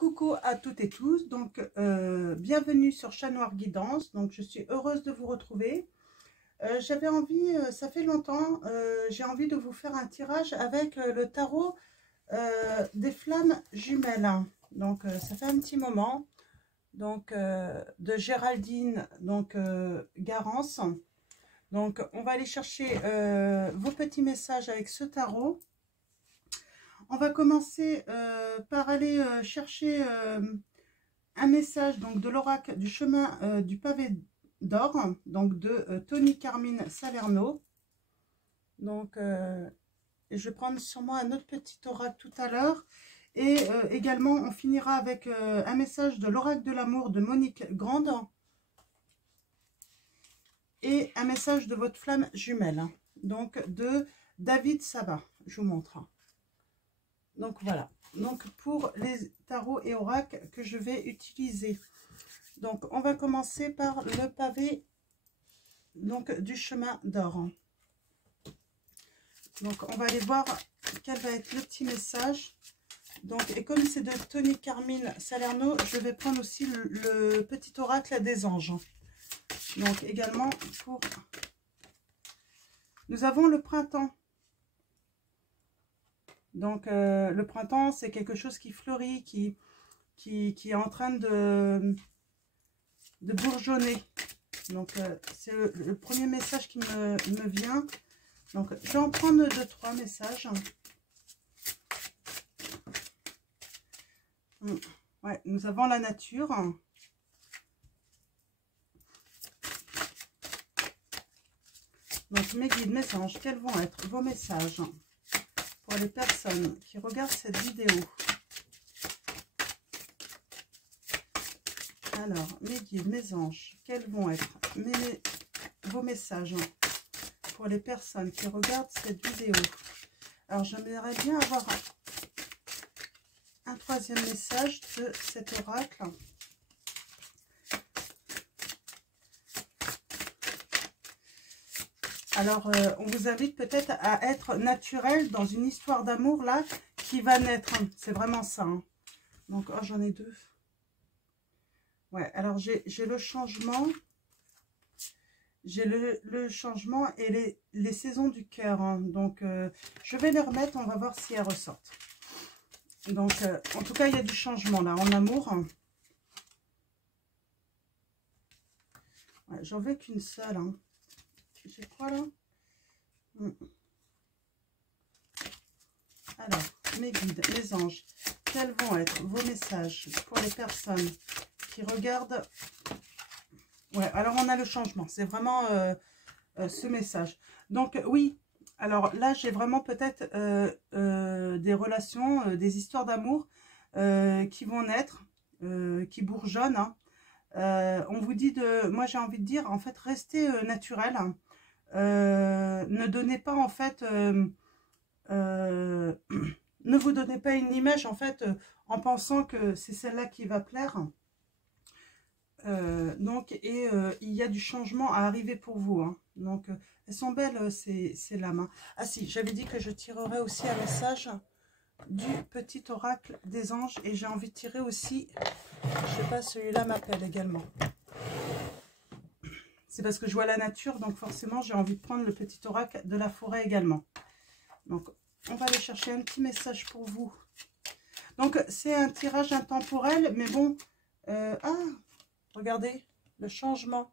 Coucou à toutes et tous, donc bienvenue sur Chat Noir Guidance. Donc je suis heureuse de vous retrouver. J'avais envie, ça fait longtemps, j'ai envie de vous faire un tirage avec le tarot des flammes jumelles. Donc ça fait un petit moment, donc de Géraldine Garance. Donc on va aller chercher vos petits messages avec ce tarot. On va commencer par aller chercher un message donc de l'oracle du chemin du pavé d'or, donc de Tony Carmine Salerno. Donc je vais prendre sur moi un autre petit oracle tout à l'heure. Et également on finira avec un message de l'oracle de l'amour de Monique Grande. Et un message de votre flamme jumelle, donc de David Sabat. Je vous montre. Donc voilà, donc pour les tarots et oracles que je vais utiliser. Donc on va commencer par le pavé donc du chemin d'or. Donc on va aller voir quel va être le petit message. Donc et comme c'est de Tony Carmine Salerno, je vais prendre aussi le petit oracle des anges. Donc également pour... Nous avons le printemps. Donc le printemps, c'est quelque chose qui fleurit, qui est en train de bourgeonner. Donc c'est le premier message qui me vient. Donc je vais en prendre 2-3 messages. Ouais, nous avons la nature. Donc mes guides, mes anges, quels vont être vos messages pour les personnes qui regardent cette vidéo? Alors, mes guides, mes anges, quels vont être vos messages pour les personnes qui regardent cette vidéo? Alors, j'aimerais bien avoir un troisième message de cet oracle. Alors, on vous invite peut-être à être naturel dans une histoire d'amour là qui va naître. C'est vraiment ça. Hein. Donc, oh, j'en ai 2. Ouais, alors j'ai le changement. J'ai le changement et les saisons du cœur. Hein. Donc, je vais les remettre. On va voir si elles ressortent. Donc, en tout cas, il y a du changement là en amour. Ouais, j'en veux qu'une seule. Hein. J'ai quoi là? Alors, mes guides, mes anges, quels vont être vos messages pour les personnes qui regardent? Ouais, alors on a le changement. C'est vraiment ce message. Donc, oui, alors là, j'ai vraiment peut-être des relations, des histoires d'amour qui vont naître, qui bourgeonnent. Hein. On vous dit moi j'ai envie de dire, en fait, restez naturel. Hein. Ne donnez pas en fait ne vous donnez pas une image en fait en pensant que c'est celle-là qui va plaire. Donc il y a du changement à arriver pour vous. Hein. Donc elles sont belles ces lames. Hein. Ah si, j'avais dit que je tirerais aussi un message du petit oracle des anges et j'ai envie de tirer aussi, je sais pas, celui-là m'appelle également. C'est parce que je vois la nature, donc forcément, j'ai envie de prendre le petit oracle de la forêt également. Donc, on va aller chercher un petit message pour vous. Donc, c'est un tirage intemporel, mais bon... regardez, le changement.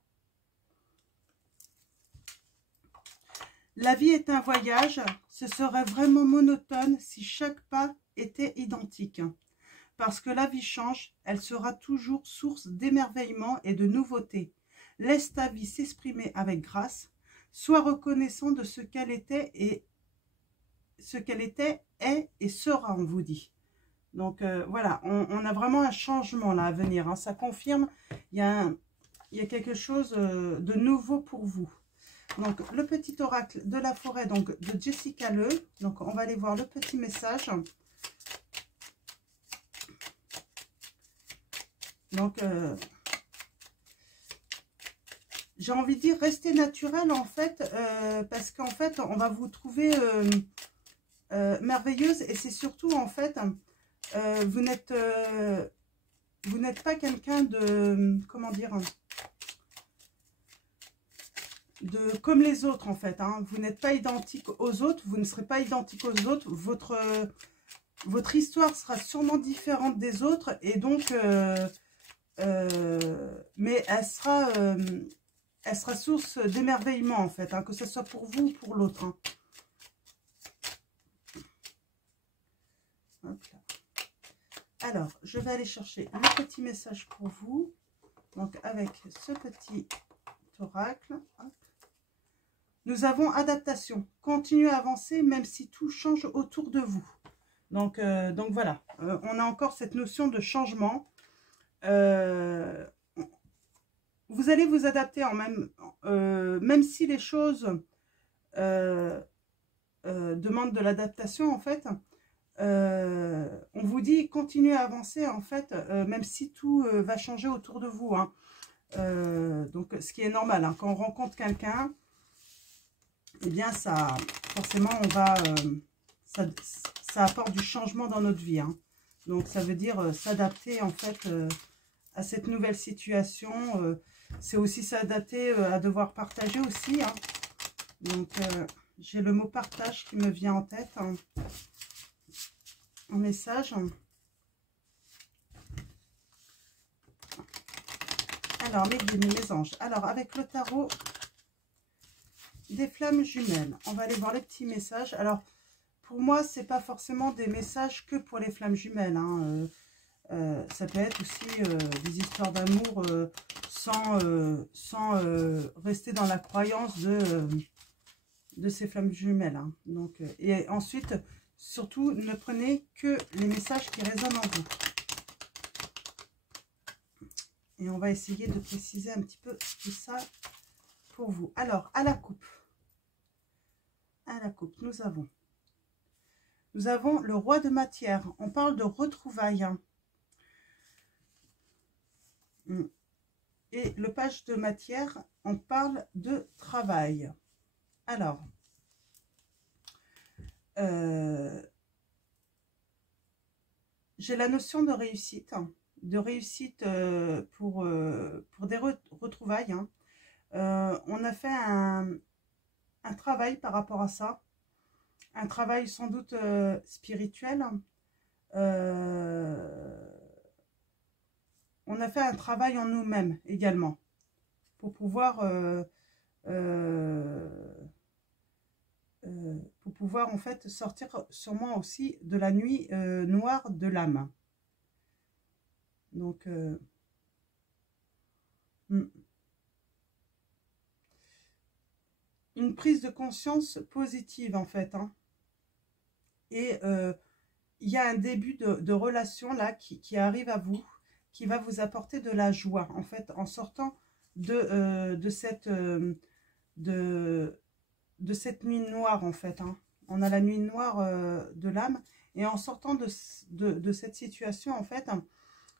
La vie est un voyage. Ce serait vraiment monotone si chaque pas était identique. Parce que la vie change, elle sera toujours source d'émerveillement et de nouveautés. Laisse ta vie s'exprimer avec grâce. Sois reconnaissant de ce qu'elle était et est et sera, on vous dit. Donc voilà, on a vraiment un changement là à venir. Hein. Ça confirme, il y a quelque chose de nouveau pour vous. Donc le petit oracle de la forêt donc de Jessica Le. Donc on va aller voir le petit message. Donc j'ai envie de dire, restez naturel en fait, parce qu'en fait, on va vous trouver merveilleuse. Et c'est surtout en fait, vous n'êtes vous n'êtes pas quelqu'un de, comment dire, comme les autres en fait, hein. Vous n'êtes pas identique aux autres, vous ne serez pas identique aux autres, votre histoire sera sûrement différente des autres, et donc, mais elle sera source d'émerveillement en fait, hein, que ce soit pour vous ou pour l'autre, hein. Hop là. Alors, je vais aller chercher un petit message pour vous, donc avec ce petit oracle. Hop. Nous avons adaptation. Continuez à avancer même si tout change autour de vous. Donc voilà, on a encore cette notion de changement. Vous allez vous adapter même si les choses demandent de l'adaptation en fait. On vous dit continuez à avancer en fait, même si tout va changer autour de vous, hein. Donc ce qui est normal, hein, quand on rencontre quelqu'un, eh bien ça, forcément, on va, ça apporte du changement dans notre vie, hein. Donc ça veut dire s'adapter en fait à cette nouvelle situation. C'est aussi s'adapter à devoir partager aussi, hein. Donc j'ai le mot partage qui me vient en tête, hein, en message. Alors mes guides, mes anges. Alors avec le tarot des flammes jumelles, on va aller voir les petits messages. Alors pour moi, c'est pas forcément des messages que pour les flammes jumelles, hein. Ça peut être aussi des histoires d'amour sans rester dans la croyance de ces flammes jumelles, hein. Donc, et ensuite, surtout, ne prenez que les messages qui résonnent en vous. Et on va essayer de préciser un petit peu tout ça pour vous. Alors, à la coupe. À la coupe, nous avons le roi de matière. On parle de retrouvailles, hein. Et le page de matière, on parle de travail. Alors, j'ai la notion de réussite pour des retrouvailles, hein. On a fait un travail par rapport à ça, un travail sans doute spirituel. On a fait un travail en nous-mêmes également, pour pouvoir en fait sortir sûrement aussi de la nuit noire de l'âme. Donc une prise de conscience positive en fait, hein. Et il y a un début de relation là qui arrive à vous, qui va vous apporter de la joie en fait, en sortant de cette nuit noire en fait, hein. On a la nuit noire de l'âme, et en sortant de cette situation en fait, hein,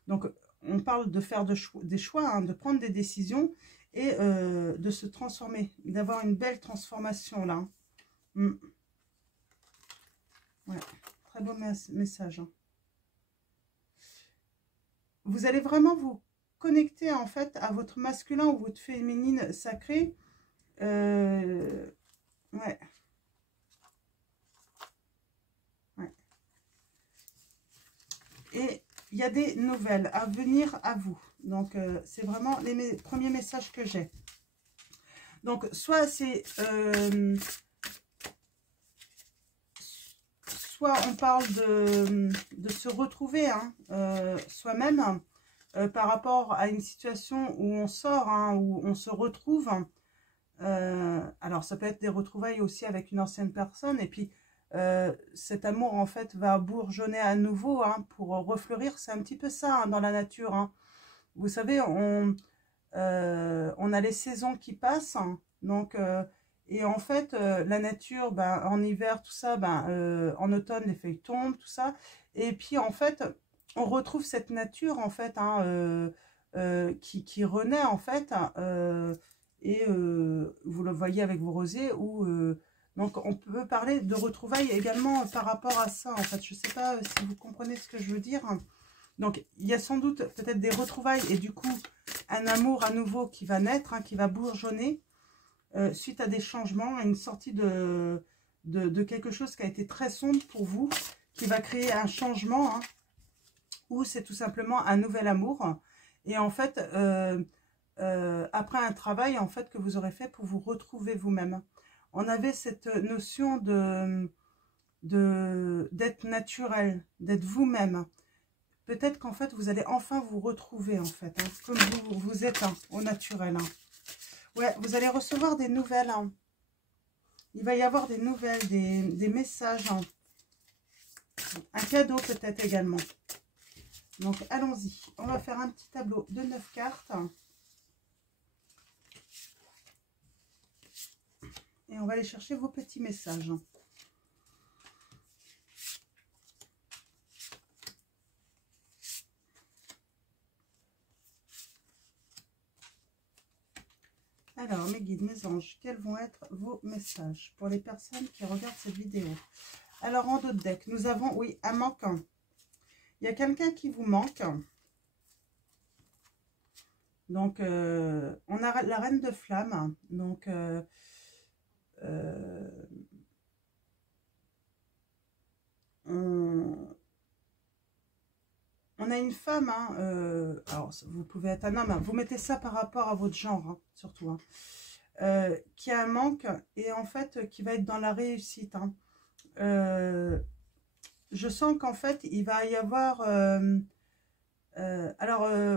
donc on parle de faire des choix, hein, de prendre des décisions et de se transformer, d'avoir une belle transformation là, hein. Ouais, très beau message, hein. Vous allez vraiment vous connecter en fait à votre masculin ou votre féminine sacrée. Ouais. Ouais. Et il y a des nouvelles à venir à vous. Donc, c'est vraiment les premiers messages que j'ai. Donc, soit c'est... soit on parle de se retrouver, hein, soi-même, par rapport à une situation où on sort, hein, où on se retrouve. Alors, ça peut être des retrouvailles aussi avec une ancienne personne. Et puis, cet amour, en fait, va bourgeonner à nouveau, hein, pour refleurir. C'est un petit peu ça, hein, dans la nature, hein. Vous savez, on a les saisons qui passent, hein, donc... et en fait, la nature, ben, en hiver, tout ça, ben, en automne, les feuilles tombent, tout ça. Et puis, en fait, on retrouve cette nature, en fait, hein, qui renaît, en fait. Et vous le voyez avec vos rosiers. Donc, on peut parler de retrouvailles également par rapport à ça, en fait. Je ne sais pas si vous comprenez ce que je veux dire. Donc, il y a sans doute peut-être des retrouvailles et du coup, un amour à nouveau qui va naître, hein, qui va bourgeonner suite à des changements, à une sortie de quelque chose qui a été très sombre pour vous, qui va créer un changement, hein, ou c'est tout simplement un nouvel amour. Et en fait, après un travail en fait que vous aurez fait pour vous retrouver vous-même. On avait cette notion d'être naturel, d'être vous-même. Peut-être qu'en fait, vous allez enfin vous retrouver, en fait, hein, comme vous êtes, hein, au naturel. Hein. Ouais, vous allez recevoir des nouvelles. Hein. Il va y avoir des nouvelles, des messages. Hein. Un cadeau peut-être également. Donc, allons-y. On va faire un petit tableau de 9 cartes. Et on va aller chercher vos petits messages. Alors, mes guides, mes anges, quels vont être vos messages pour les personnes qui regardent cette vidéo? Alors, en dos de deck, nous avons, oui, un manque. Il y a quelqu'un qui vous manque. Donc, on a la reine de flamme. Donc, on a une femme, hein, alors vous pouvez être un homme, hein, vous mettez ça par rapport à votre genre, hein, surtout, hein, qui a un manque et en fait qui va être dans la réussite. Hein. Je sens qu'en fait il va y avoir...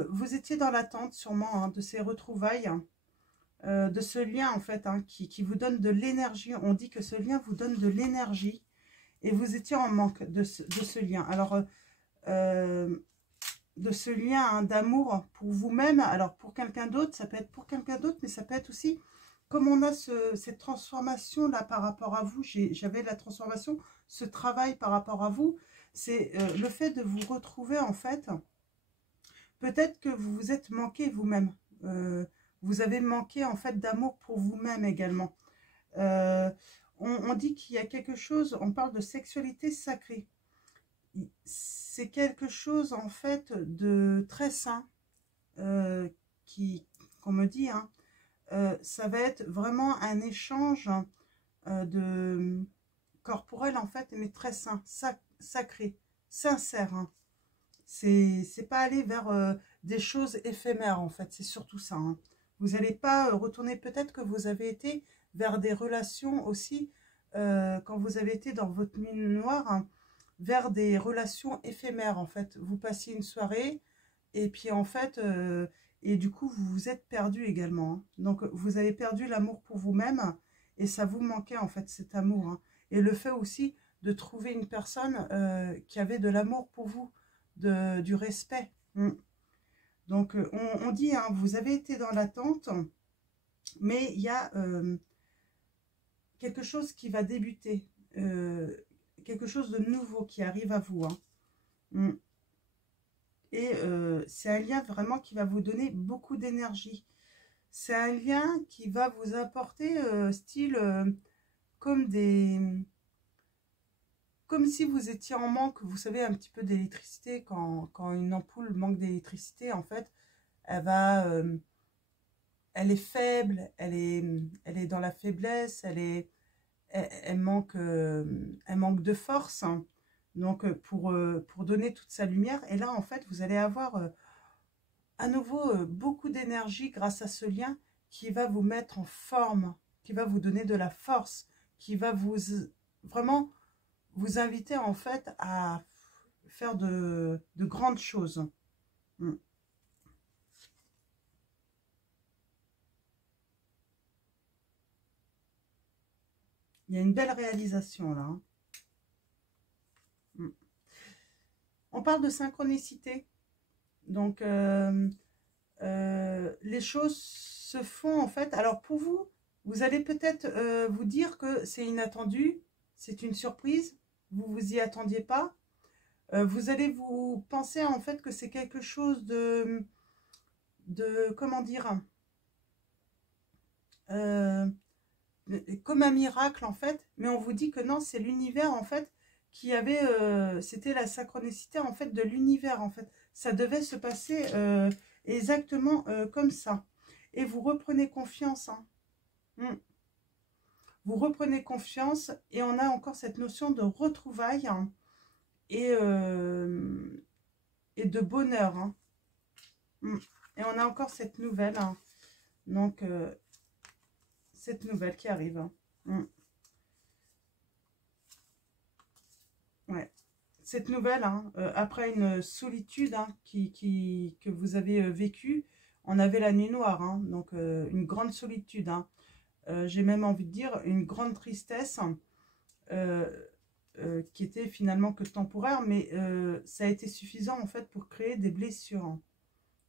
vous étiez dans l'attente sûrement, hein, de ces retrouvailles, hein, de ce lien en fait, hein, qui vous donne de l'énergie. On dit que ce lien vous donne de l'énergie et vous étiez en manque de ce lien. Alors, de ce lien, hein, d'amour pour vous-même. Alors, pour quelqu'un d'autre, ça peut être pour quelqu'un d'autre, mais ça peut être aussi, comme on a cette transformation-là par rapport à vous, j'avais la transformation, ce travail par rapport à vous, c'est le fait de vous retrouver, en fait, peut-être que vous vous êtes manqué vous-même. Vous avez manqué, en fait, d'amour pour vous-même également. On dit qu'il y a quelque chose, on parle de sexualité sacrée. C'est quelque chose en fait de très sain qu'on me dit, hein, ça va être vraiment un échange de corporel en fait, mais très sain, sacré, sincère. Hein. C'est pas aller vers des choses éphémères en fait, c'est surtout ça. Hein. Vous n'allez pas retourner, peut-être que vous avez été vers des relations aussi, quand vous avez été dans votre nuit noire, hein, vers des relations éphémères en fait. Vous passiez une soirée et puis en fait, et du coup vous vous êtes perdu également. Hein. Donc vous avez perdu l'amour pour vous-même et ça vous manquait en fait cet amour. Hein. Et le fait aussi de trouver une personne qui avait de l'amour pour vous, du respect. Donc on dit, hein, vous avez été dans l'attente, mais il y a quelque chose qui va débuter. Quelque chose de nouveau qui arrive à vous. Hein. Et c'est un lien vraiment qui va vous donner beaucoup d'énergie. C'est un lien qui va vous apporter style comme comme si vous étiez en manque, vous savez, un petit peu d'électricité. Quand une ampoule manque d'électricité, en fait, elle est faible, elle est dans la faiblesse, elle manque de force, hein. Donc pour donner toute sa lumière. Et là en fait vous allez avoir à nouveau beaucoup d'énergie grâce à ce lien qui va vous mettre en forme, qui va vous donner de la force, qui va vraiment vous inviter en fait à faire de grandes choses. Il y a une belle réalisation là. On parle de synchronicité. Donc, les choses se font en fait. Alors pour vous, vous allez peut-être vous dire que c'est inattendu, c'est une surprise, vous vous y attendiez pas. Vous allez vous penser en fait que c'est quelque chose de comment dire, comme un miracle en fait. Mais on vous dit que non, c'est l'univers en fait qui avait, c'était la synchronicité en fait de l'univers en fait. Ça devait se passer exactement comme ça. Et vous reprenez confiance. Hein. Mm. Vous reprenez confiance et on a encore cette notion de retrouvailles hein, et, et de bonheur. Hein. Mm. Et on a encore cette nouvelle. Hein. Donc, cette nouvelle qui arrive. Hein. Mm. Ouais. Cette nouvelle, hein, après une solitude hein, que vous avez vécue, on avait la nuit noire, hein, donc une grande solitude. Hein. J'ai même envie de dire une grande tristesse euh, qui était finalement que temporaire, mais ça a été suffisant en fait pour créer des blessures. Hein.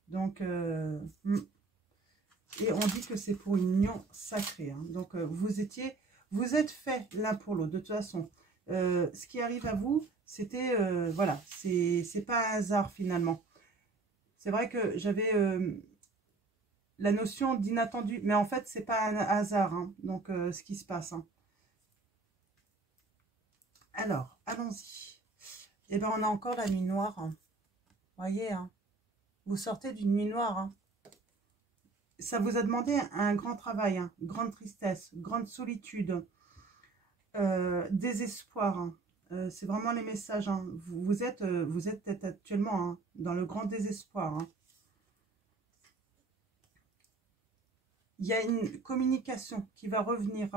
Donc, et on dit que c'est pour une union sacrée. Hein. Donc, vous êtes faits l'un pour l'autre. De toute façon, ce qui arrive à vous, c'était, voilà, c'est pas un hasard finalement. C'est vrai que j'avais la notion d'inattendu, mais en fait, c'est pas un hasard. Hein. Donc, ce qui se passe. Hein. Alors, allons-y. Eh bien, on a encore la nuit noire. Hein. Voyez, hein. Vous sortez d'une nuit noire. Hein. Ça vous a demandé un grand travail, hein. Grande tristesse, grande solitude, désespoir. Hein. C'est vraiment les messages. Hein. Vous êtes actuellement hein, dans le grand désespoir. Hein. Il y a une communication qui va revenir.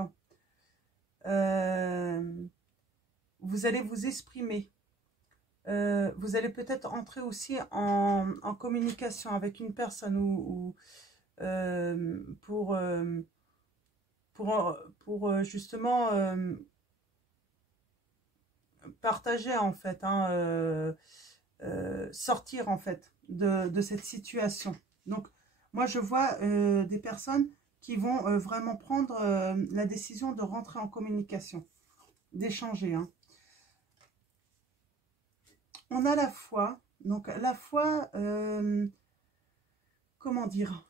Vous allez vous exprimer. Vous allez peut-être entrer aussi en communication avec une personne ou pour justement partager en fait, hein, sortir en fait de cette situation. Donc moi je vois des personnes qui vont vraiment prendre la décision de rentrer en communication, d'échanger. Hein. On a la foi, donc la foi, comment dire,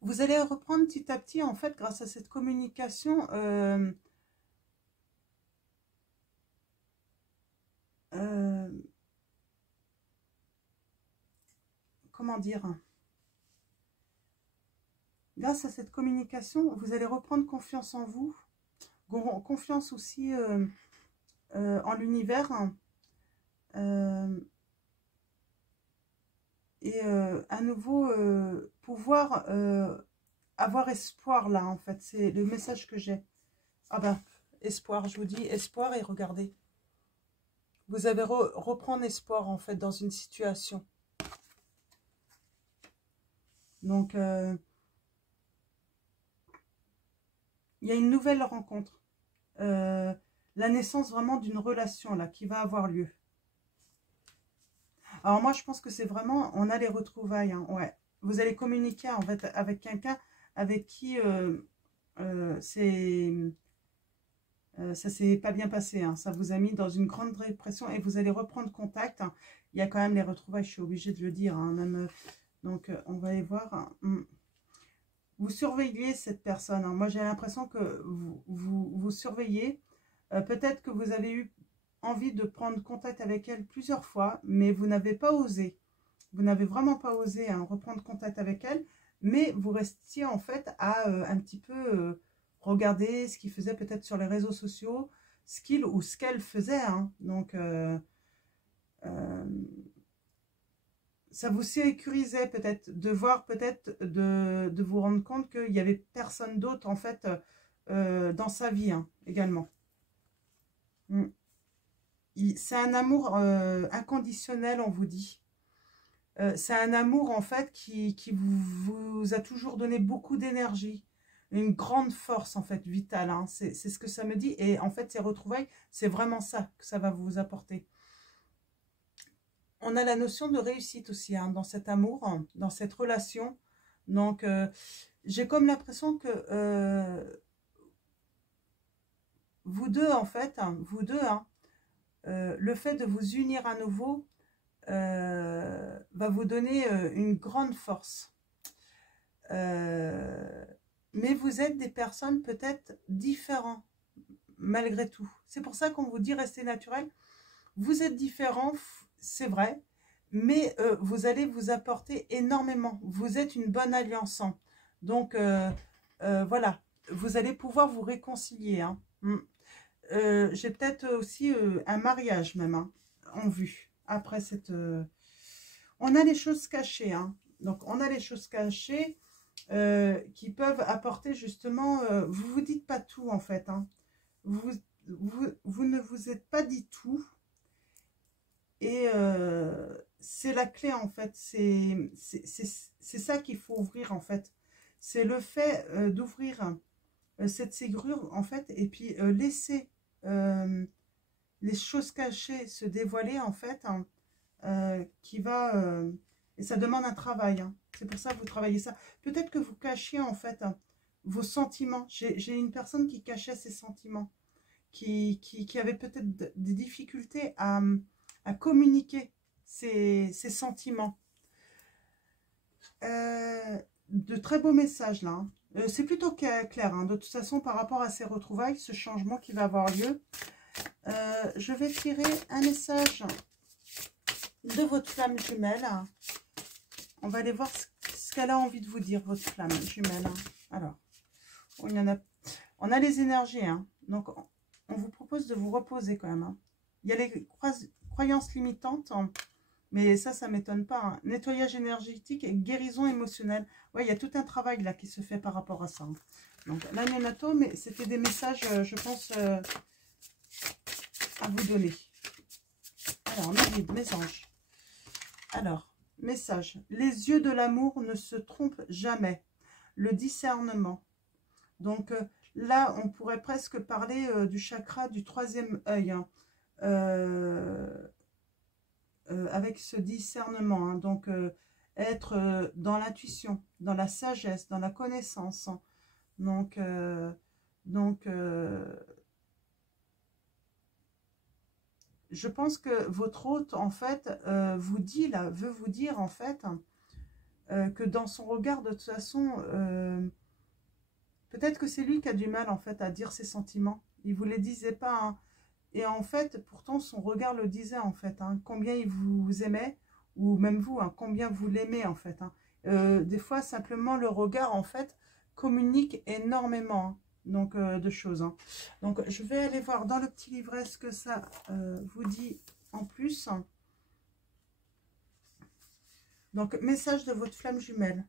vous allez reprendre petit à petit en fait grâce à cette communication comment dire, grâce à cette communication, vous allez reprendre confiance en vous, confiance aussi en l'univers, et à nouveau pouvoir avoir espoir là, en fait. C'est le message que j'ai. Ah ben, espoir, je vous dis espoir et regardez. Vous avez reprendre espoir, en fait, dans une situation. Donc, il y a une nouvelle rencontre. La naissance vraiment d'une relation, là, qui va avoir lieu. Alors, moi, je pense que c'est vraiment, on a les retrouvailles, hein, ouais. Vous allez communiquer, en fait, avec quelqu'un avec qui ça s'est pas bien passé, hein. Ça vous a mis dans une grande dépression et vous allez reprendre contact. Hein. Il y a quand même les retrouvailles, je suis obligée de le dire. Hein, même, donc, on va aller voir. Hein. Vous surveillez cette personne. Hein. Moi, j'ai l'impression que vous surveillez. Peut-être que vous avez eu envie de prendre contact avec elle plusieurs fois, mais vous n'avez pas osé. Vous n'avez vraiment pas osé hein, reprendre contact avec elle, mais vous restiez en fait à un petit peu regarder ce qu'il faisait peut-être sur les réseaux sociaux, ce qu'il ou ce qu'elle faisait. Hein. Donc, ça vous sécurisait peut-être de voir, peut-être de vous rendre compte qu'il n'y avait personne d'autre en fait dans sa vie hein, également. C'est un amour inconditionnel, on vous dit. C'est un amour en fait qui vous a toujours donné beaucoup d'énergie, une grande force en fait vitale. Hein. C'est ce que ça me dit. Et en fait, ces retrouvailles, c'est vraiment ça que ça va vous apporter. On a la notion de réussite aussi hein, dans cet amour, hein, dans cette relation. Donc, j'ai comme l'impression que vous deux, en fait, hein, vous deux, hein, le fait de vous unir à nouveau va vous donner une grande force. Mais vous êtes des personnes peut-être différentes. malgré tout. C'est pour ça qu'on vous dit restez naturel. Vous êtes différent, c'est vrai, mais vous allez vous apporter énormément. Vous êtes une bonne alliance. Hein. Donc, voilà, vous allez pouvoir vous réconcilier. Hein. J'ai peut-être aussi un mariage même hein, en vue. Après cette... on a les choses cachées. Hein. Donc, on a les choses cachées qui peuvent apporter justement... vous vous dites pas tout en fait. Hein. Vous ne vous êtes pas dit tout. Et c'est la clé en fait, c'est ça qu'il faut ouvrir en fait. C'est le fait d'ouvrir cette serrure en fait et puis laisser les choses cachées se dévoiler en fait, hein, qui va... et ça demande un travail, hein. C'est pour ça que vous travaillez ça. Peut-être que vous cachiez en fait hein, vos sentiments. J'ai une personne qui cachait ses sentiments, qui avait peut-être des difficultés à communiquer ses sentiments. De très beaux messages là. Hein. C'est plutôt clair. Hein. De toute façon, par rapport à ces retrouvailles, ce changement qui va avoir lieu, je vais tirer un message de votre flamme jumelle. On va aller voir ce qu'elle a envie de vous dire, votre flamme jumelle. Hein. Alors, on a les énergies. Hein. Donc, on vous propose de vous reposer quand même. Hein. Il y a les croyances limitantes, hein, mais ça ne m'étonne pas. Hein. Nettoyage énergétique et guérison émotionnelle. Ouais, il y a tout un travail là qui se fait par rapport à ça. Hein. Donc là, Nénato, mais c'était des messages, je pense, à vous donner. Alors, mes guides, mes anges. Alors, message. Les yeux de l'amour ne se trompent jamais. Le discernement. Donc là, on pourrait presque parler du chakra du troisième œil. Hein. Avec ce discernement. Hein. Donc, être dans l'intuition, dans la sagesse, dans la connaissance. Hein. Donc je pense que votre hôte, en fait, vous dit, là, veut vous dire, en fait, que dans son regard, de toute façon, peut-être que c'est lui qui a du mal, en fait, à dire ses sentiments. Il ne vous les disait pas, hein. Et en fait, pourtant, son regard le disait, en fait, hein, combien il vous aimait, ou même vous, hein, combien vous l'aimez, en fait. Hein. Des fois, simplement, le regard, en fait, communique énormément, hein, donc, de choses. Hein. Donc, je vais aller voir dans le petit livret ce que ça vous dit en plus. Donc, message de votre flamme jumelle.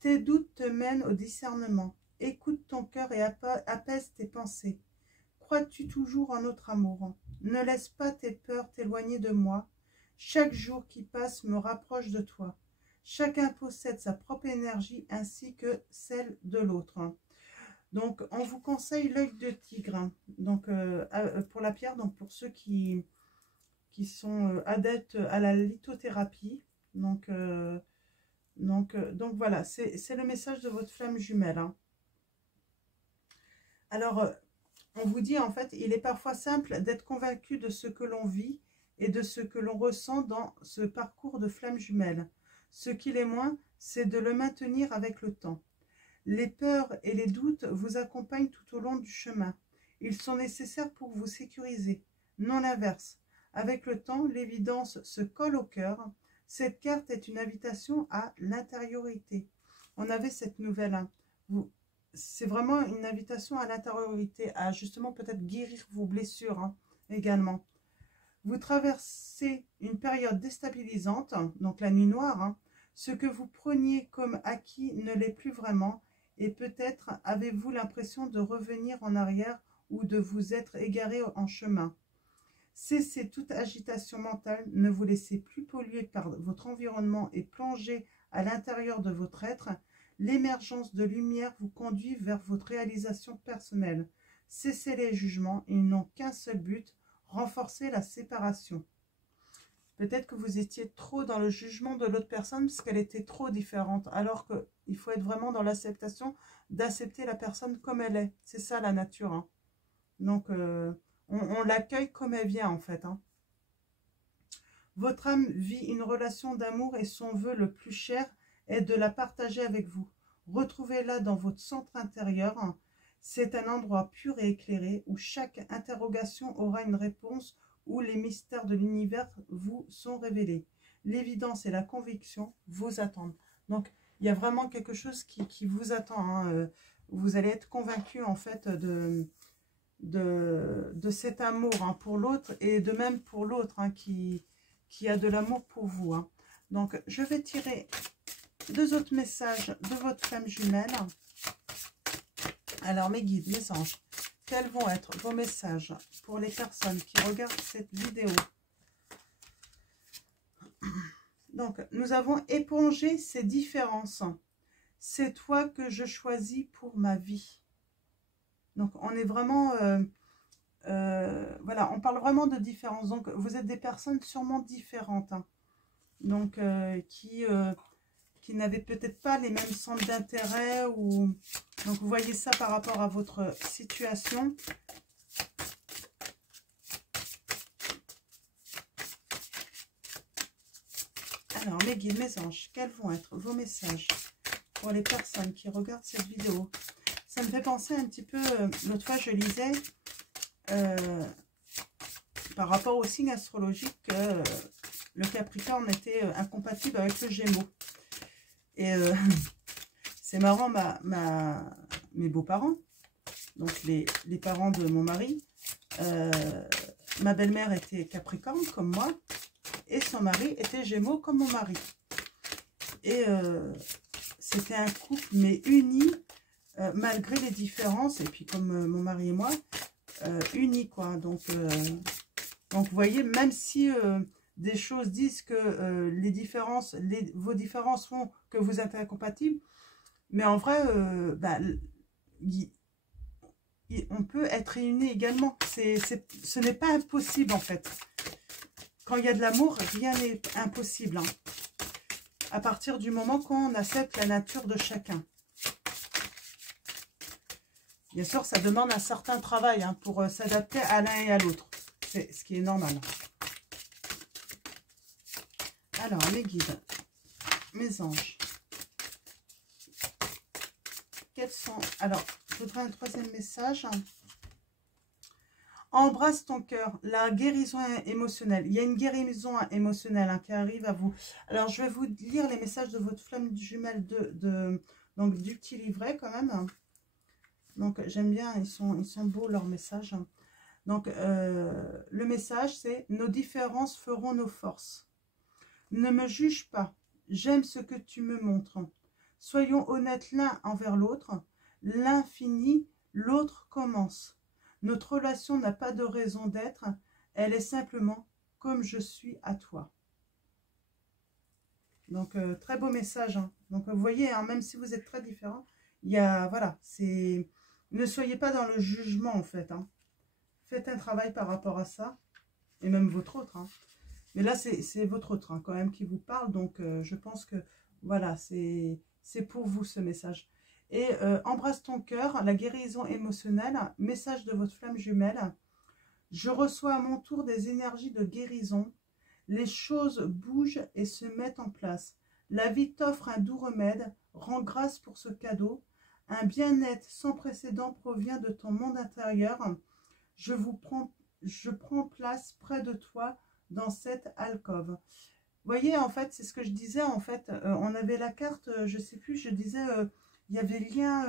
Tes doutes te mènent au discernement. Écoute ton cœur et apaise tes pensées. Crois-tu toujours en notre amour? Ne laisse pas tes peurs t'éloigner de moi. Chaque jour qui passe me rapproche de toi. Chacun possède sa propre énergie ainsi que celle de l'autre. Donc, on vous conseille l'œil de tigre. Donc, pour la pierre, donc pour ceux qui sont adeptes à la lithothérapie. Donc voilà, c'est le message de votre flamme jumelle. Hein. Alors, on vous dit, en fait, il est parfois simple d'être convaincu de ce que l'on vit et de ce que l'on ressent dans ce parcours de flamme jumelle. Ce qu'il est moins, c'est de le maintenir avec le temps. Les peurs et les doutes vous accompagnent tout au long du chemin. Ils sont nécessaires pour vous sécuriser, non l'inverse. Avec le temps, l'évidence se colle au cœur. Cette carte est une invitation à l'intériorité. On avait cette nouvelle. Hein. C'est vraiment une invitation à l'intériorité, à justement peut-être guérir vos blessures hein, également. Vous traversez une période déstabilisante, donc la nuit noire. Hein. Ce que vous preniez comme acquis ne l'est plus vraiment et peut-être avez-vous l'impression de revenir en arrière ou de vous être égaré en chemin. Cessez toute agitation mentale, ne vous laissez plus polluer par votre environnement et plongez à l'intérieur de votre être. L'émergence de lumière vous conduit vers votre réalisation personnelle. Cessez les jugements, ils n'ont qu'un seul but, renforcer la séparation. Peut-être que vous étiez trop dans le jugement de l'autre personne parce qu'elle était trop différente, alors qu'il faut être vraiment dans l'acceptation, d'accepter la personne comme elle est. C'est ça la nature. Hein. Donc, on l'accueille comme elle vient en fait. Hein. Votre âme vit une relation d'amour et son vœu le plus cher est de la partager avec vous. Retrouvez-la dans votre centre intérieur. C'est un endroit pur et éclairé où chaque interrogation aura une réponse, où les mystères de l'univers vous sont révélés. L'évidence et la conviction vous attendent. Donc, il y a vraiment quelque chose qui vous attend. Hein. Vous allez être convaincu, en fait, de cet amour, hein, pour l'autre, et de même pour l'autre, hein, qui a de l'amour pour vous. Hein. Donc, je vais tirer 2 autres messages de votre flamme jumelle. Alors, mes guides, mes anges, quels vont être vos messages pour les personnes qui regardent cette vidéo? Donc, nous avons épongé ces différences. C'est toi que je choisis pour ma vie. Donc, on est vraiment... voilà, on parle vraiment de différence. Donc, vous êtes des personnes sûrement différentes. Hein. Donc, qui n'avaient peut-être pas les mêmes centres d'intérêt. Ou... Donc, vous voyez ça par rapport à votre situation. Alors, mes guides, mes anges, quels vont être vos messages pour les personnes qui regardent cette vidéo? Ça me fait penser un petit peu, l'autre fois je lisais, par rapport au signe astrologique, que le Capricorne était incompatible avec le Gémeaux. Et c'est marrant, mes beaux-parents, donc les parents de mon mari, ma belle-mère était Capricorne comme moi, et son mari était Gémeaux comme mon mari. Et c'était un couple, mais uni, malgré les différences, et puis comme mon mari et moi, unis, quoi. Donc, vous voyez, même si des choses disent que les différences, vos différences font que vous êtes incompatibles, mais en vrai, on peut être réunis également. Ce n'est pas impossible, en fait. Quand il y a de l'amour, rien n'est impossible. Hein. À partir du moment qu'on accepte la nature de chacun. Bien sûr, ça demande un certain travail, hein, pour s'adapter à l'un et à l'autre. C'est ce qui est normal. Alors, mes guides, mes anges. Quels sont... Alors, je voudrais un 3e message. Embrasse ton cœur, la guérison émotionnelle. Il y a une guérison émotionnelle, hein, qui arrive à vous. Alors, je vais vous lire les messages de votre flamme jumelle donc, du petit livret quand même. Donc, j'aime bien, ils sont beaux leurs messages. Donc, le message, c'est « Nos différences feront nos forces. Ne me juge pas, j'aime ce que tu me montres. Soyons honnêtes l'un envers l'autre. L'un finit, l'autre commence. Notre relation n'a pas de raison d'être, elle est simplement comme je suis à toi. » Donc, très beau message. Hein. Donc, vous voyez, hein, même si vous êtes très différents, il y a, voilà, c'est... Ne soyez pas dans le jugement, en fait. Hein. Faites un travail par rapport à ça, et même votre autre. Hein. Mais là, c'est votre autre, hein, quand même, qui vous parle. Donc, je pense que, voilà, c'est pour vous, ce message. Et embrasse ton cœur, la guérison émotionnelle, message de votre flamme jumelle. Je reçois à mon tour des énergies de guérison. Les choses bougent et se mettent en place. La vie t'offre un doux remède. Rends grâce pour ce cadeau. Un bien-être sans précédent provient de ton monde intérieur. Je prends place près de toi dans cette alcôve. Vous voyez, en fait, c'est ce que je disais, en fait. On avait la carte, je ne sais plus, je disais... il y avait lien,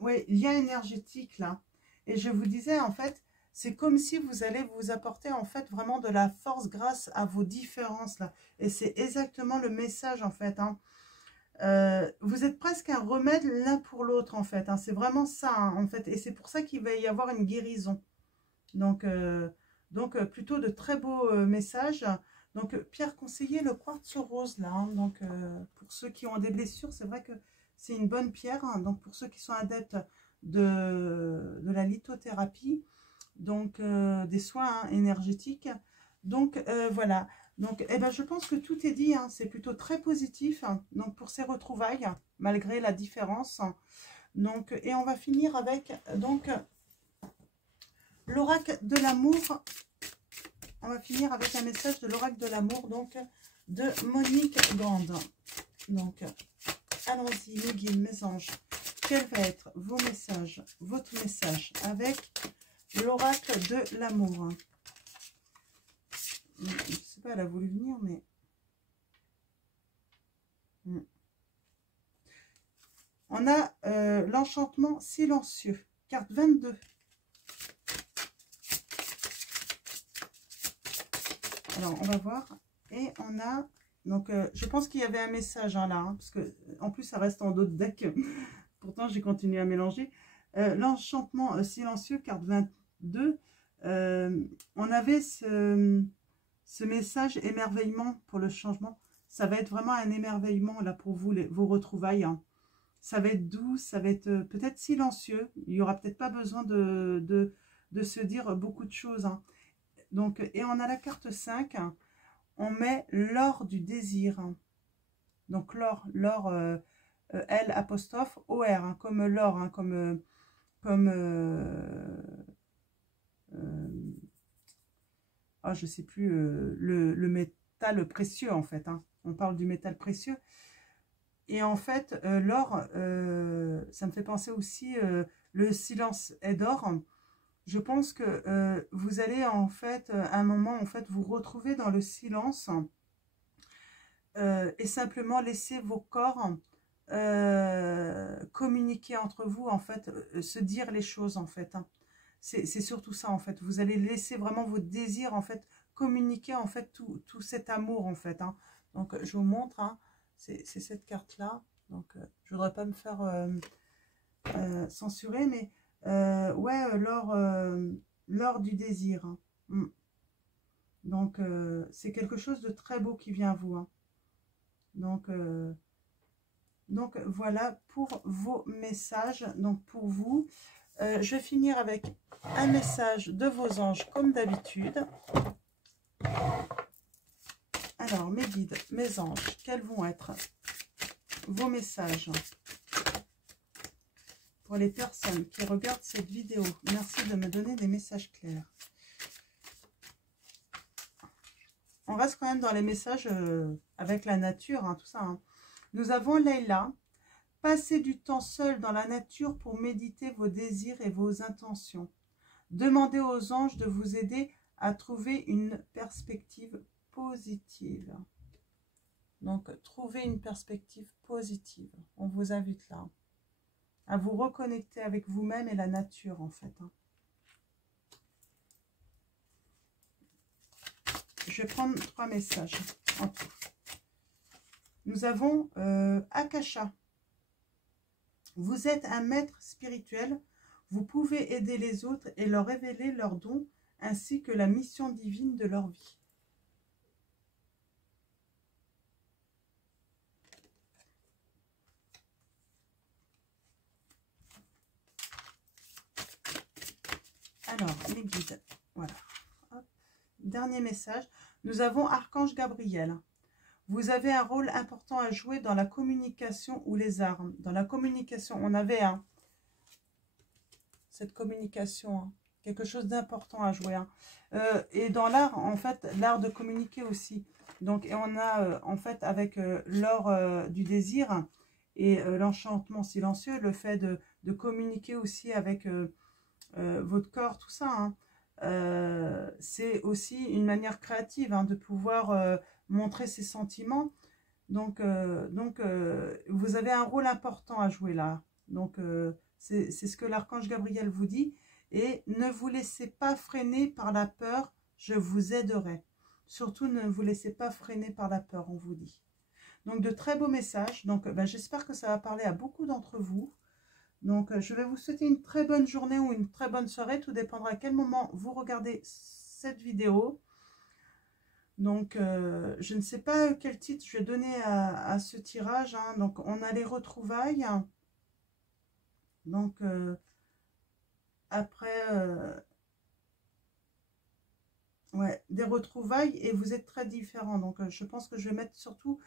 lien énergétique là. Et je vous disais, en fait, c'est comme si vous allez vous apporter en fait vraiment de la force grâce à vos différences là. Et c'est exactement le message en fait. Hein. Vous êtes presque un remède l'un pour l'autre en fait. Hein. C'est vraiment ça hein, en fait. Et c'est pour ça qu'il va y avoir une guérison. Donc plutôt de très beaux messages. Donc, pierre conseillée, le quartz rose, là. Hein, donc, pour ceux qui ont des blessures, c'est vrai que c'est une bonne pierre. Hein, donc, pour ceux qui sont adeptes de la lithothérapie, donc des soins hein, énergétiques. Donc, voilà. Donc, eh ben, je pense que tout est dit. Hein, c'est plutôt très positif. Hein, donc, pour ces retrouvailles, malgré la différence. Donc, et on va finir avec, donc, l'oracle de l'amour. On va finir avec un message de l'oracle de l'amour, donc, de Monique Grande. Donc, allons-y, mes guides, mes anges. quel va être vos messages, votre message avec l'oracle de l'amour. Je ne sais pas, elle a voulu venir, mais... On a l'enchantement silencieux, carte 22. Alors, on va voir. Et on a... Donc, je pense qu'il y avait un message là, hein, parce que en plus, ça reste en dos de deck. Pourtant, j'ai continué à mélanger. L'enchantement silencieux, carte 22. On avait ce message émerveillement pour le changement. Ça va être vraiment un émerveillement là pour vous, vos retrouvailles. Hein. Ça va être doux, ça va être peut-être silencieux. Il n'y aura peut-être pas besoin de se dire beaucoup de choses. Hein. Donc, et on a la carte 5. On met l'or du désir. Donc l'or, L apostrophe OR, hein, comme l'or, hein, je sais plus, le métal précieux en fait. Hein. On parle du métal précieux. Et en fait, l'or, ça me fait penser aussi, le silence est d'or. Je pense que vous allez en fait, à un moment, en fait, vous retrouver dans le silence et simplement laisser vos corps communiquer entre vous, en fait, se dire les choses, en fait. Hein. C'est surtout ça, en fait. Vous allez laisser vraiment vos désirs, en fait, communiquer, en fait, tout cet amour, en fait. Hein. Donc, je vous montre, hein, c'est cette carte-là. Donc, je voudrais pas me faire censurer, mais ouais, l'or du désir. Hein. Donc, c'est quelque chose de très beau qui vient à vous. Hein. Donc, voilà pour vos messages. Donc, pour vous, je vais finir avec un message de vos anges, comme d'habitude. Alors, mes guides, mes anges, quels vont être vos messages pour les personnes qui regardent cette vidéo? Merci de me donner des messages clairs. On reste quand même dans les messages avec la nature, hein, tout ça. Hein. Nous avons Leïla. Passez du temps seul dans la nature pour méditer vos désirs et vos intentions. Demandez aux anges de vous aider à trouver une perspective positive. Donc, trouvez une perspective positive. On vous invite là à vous reconnecter avec vous-même et la nature, en fait. Hein. Je vais prendre 3 messages en tout. Nous avons Akasha. Vous êtes un maître spirituel. Vous pouvez aider les autres et leur révéler leurs dons ainsi que la mission divine de leur vie. Alors, les guides, voilà. Hop. Dernier message. Nous avons Archange Gabriel. Vous avez un rôle important à jouer dans la communication ou les armes. Dans la communication, on avait cette communication, hein, quelque chose d'important à jouer. Hein. Et dans l'art, en fait, l'art de communiquer aussi. Donc, et on a, en fait, avec l'or du désir et l'enchantement silencieux, le fait de communiquer aussi avec votre corps, tout ça. Hein. C'est aussi une manière créative hein, de pouvoir montrer ses sentiments. Donc vous avez un rôle important à jouer là. Donc, c'est ce que l'archange Gabriel vous dit. Et ne vous laissez pas freiner par la peur, je vous aiderai. Surtout, ne vous laissez pas freiner par la peur, on vous dit. Donc, de très beaux messages. Donc, j'espère que ça va parler à beaucoup d'entre vous. Donc, je vais vous souhaiter une très bonne journée ou une très bonne soirée. Tout dépendra à quel moment vous regardez cette vidéo. Donc, je ne sais pas quel titre je vais donner à ce tirage. Hein. Donc, on a les retrouvailles. Donc, après, ouais, des retrouvailles et vous êtes très différents. Donc, je pense que je vais mettre surtout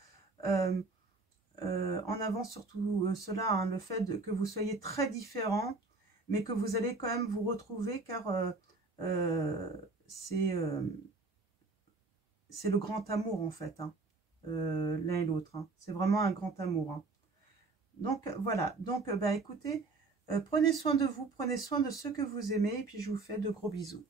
en avant surtout cela, hein, le fait que vous soyez très différents, mais que vous allez quand même vous retrouver car c'est le grand amour en fait, hein, l'un et l'autre. Hein. C'est vraiment un grand amour. Hein. Donc voilà, donc bah écoutez, prenez soin de vous, prenez soin de ceux que vous aimez, et puis je vous fais de gros bisous.